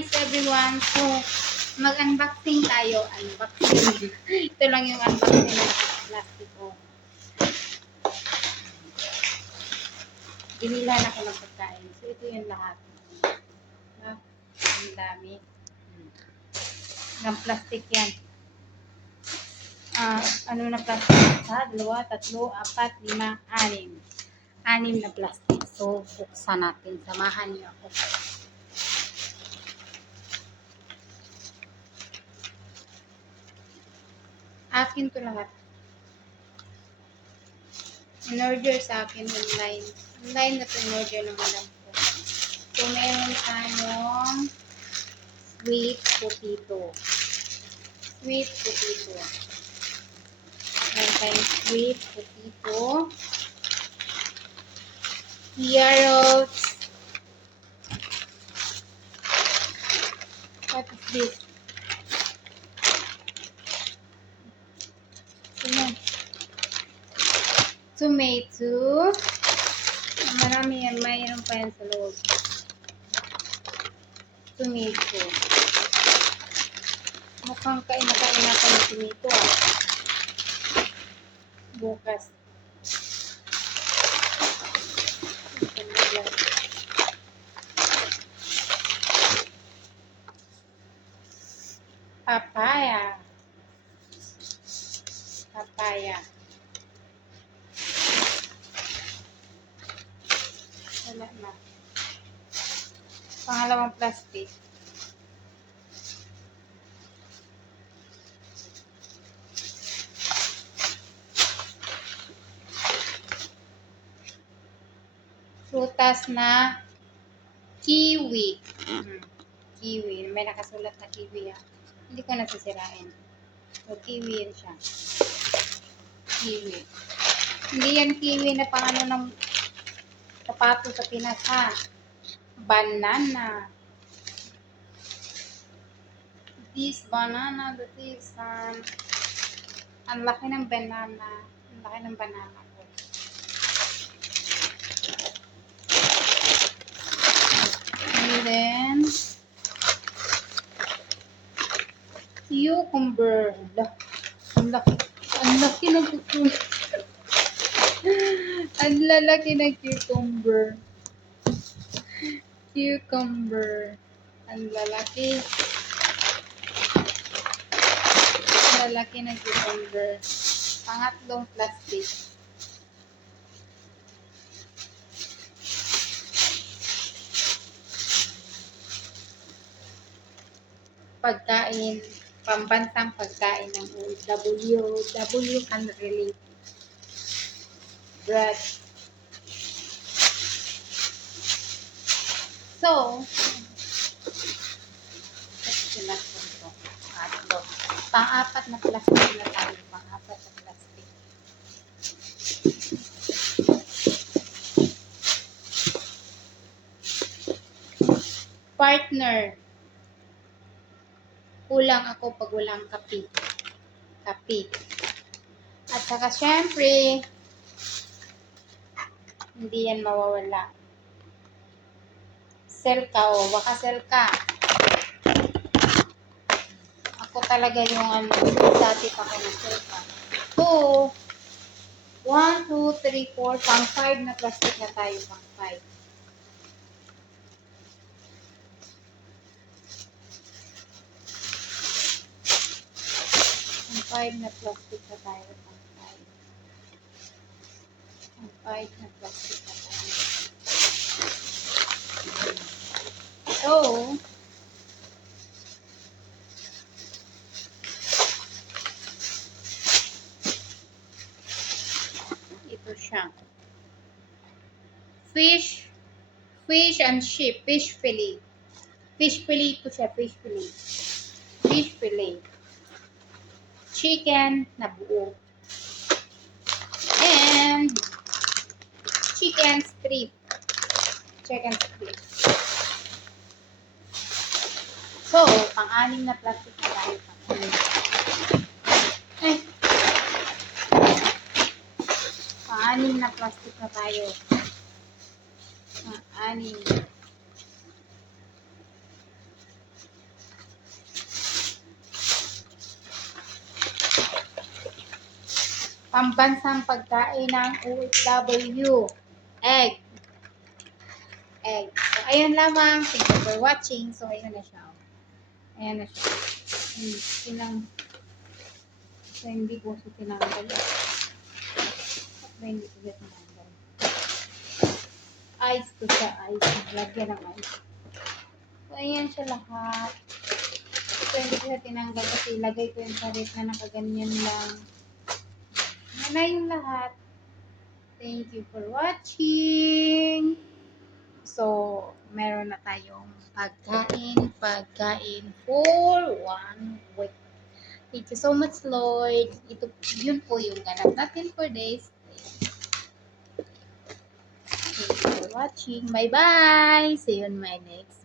guys, everyone. So, mag-unboxing tayo. Unboxing. Ito lang yung unboxing ng plastic ko. Binilan ako ng pagkain. So, ito yung lahat. Ang dami. Ng plastic yan. Ano na plastic? 1, 2, 3, 4, 5, 6, 6. 6 na plastic. So, buksan natin. Samahan niyo ako. Akin to lahat. In-order sa akin online. Online na to in-order ng alam ko. So, meron tayong sweet potato. Sweet potato. Meron tayong sweet potato. Carrots. What is this? Tomato. Marami yan. Mayroon pa yan sa loob. Tomato. Mukhang kain-kain natin ng tomato. Bukas. Papaya. Papaya. Wala na. Pangalawang plastic. Prutas na kiwi. Kiwi. May nakasulat na kiwi. Hindi ko nasisirain. So, kiwi yan siya. Kiwi. Hindi yan kiwi na pang ano ng sapato sa Pinas, ha? Banana. This banana, that is, ang laki ng banana. Ang laki ng banana ko. And then, cucumber. Ang laki ng cucumber. Ang lalaki ng cucumber. Cucumber. Ang lalaki. Lalaki ng cucumber. Pangatlong plastic. Pagkain, pambansang pagkain ng OFW. W can relate. Bread. So, pang-apat na plastic na tayo. Pang-apat na plastic. Partner. Kulang ako pag walang kape. Kape. At saka syempre, hindi yan mawawala. Selka o. Baka selka. Ako talaga yung exotic ako ng selka. So, 1, 2, 3, 4, pang 5 na plastic na tayo. Pang 5. Pang 5 na plastic na tayo. Pang 5. Pang 5 na plastic na tayo. So, ito siya. Fish and ship. Fish fillet. Fish fillet ito siya. Fish fillet. Fish fillet. Chicken na buo. And chicken strip. Chicken strip. So, pang-anim na plastic na tayo. Pang-anim na plastic na tayo. Pang-anim. Pambansang pagkain ng OFW. Egg. Egg. So, ayun lamang. Thank you for watching. So, ayun na siya. Ayan na siya. Pinang... So, hindi ko siya tinanggal. Hindi ko siya tinanggal. Ice ko siya. Ice. Lagyan ng ice. So, ayan siya lahat. So, hindi ko siya tinanggal kasi ilagay ko yung sa ref na nakaganyan lang. Yan na yung lahat. Thank you for watching. So, meron na tayong pagkain for 1 week. Thank you so much, Lord. Yun po yung ganap natin for this. Thank you for watching. Bye-bye. See you on my next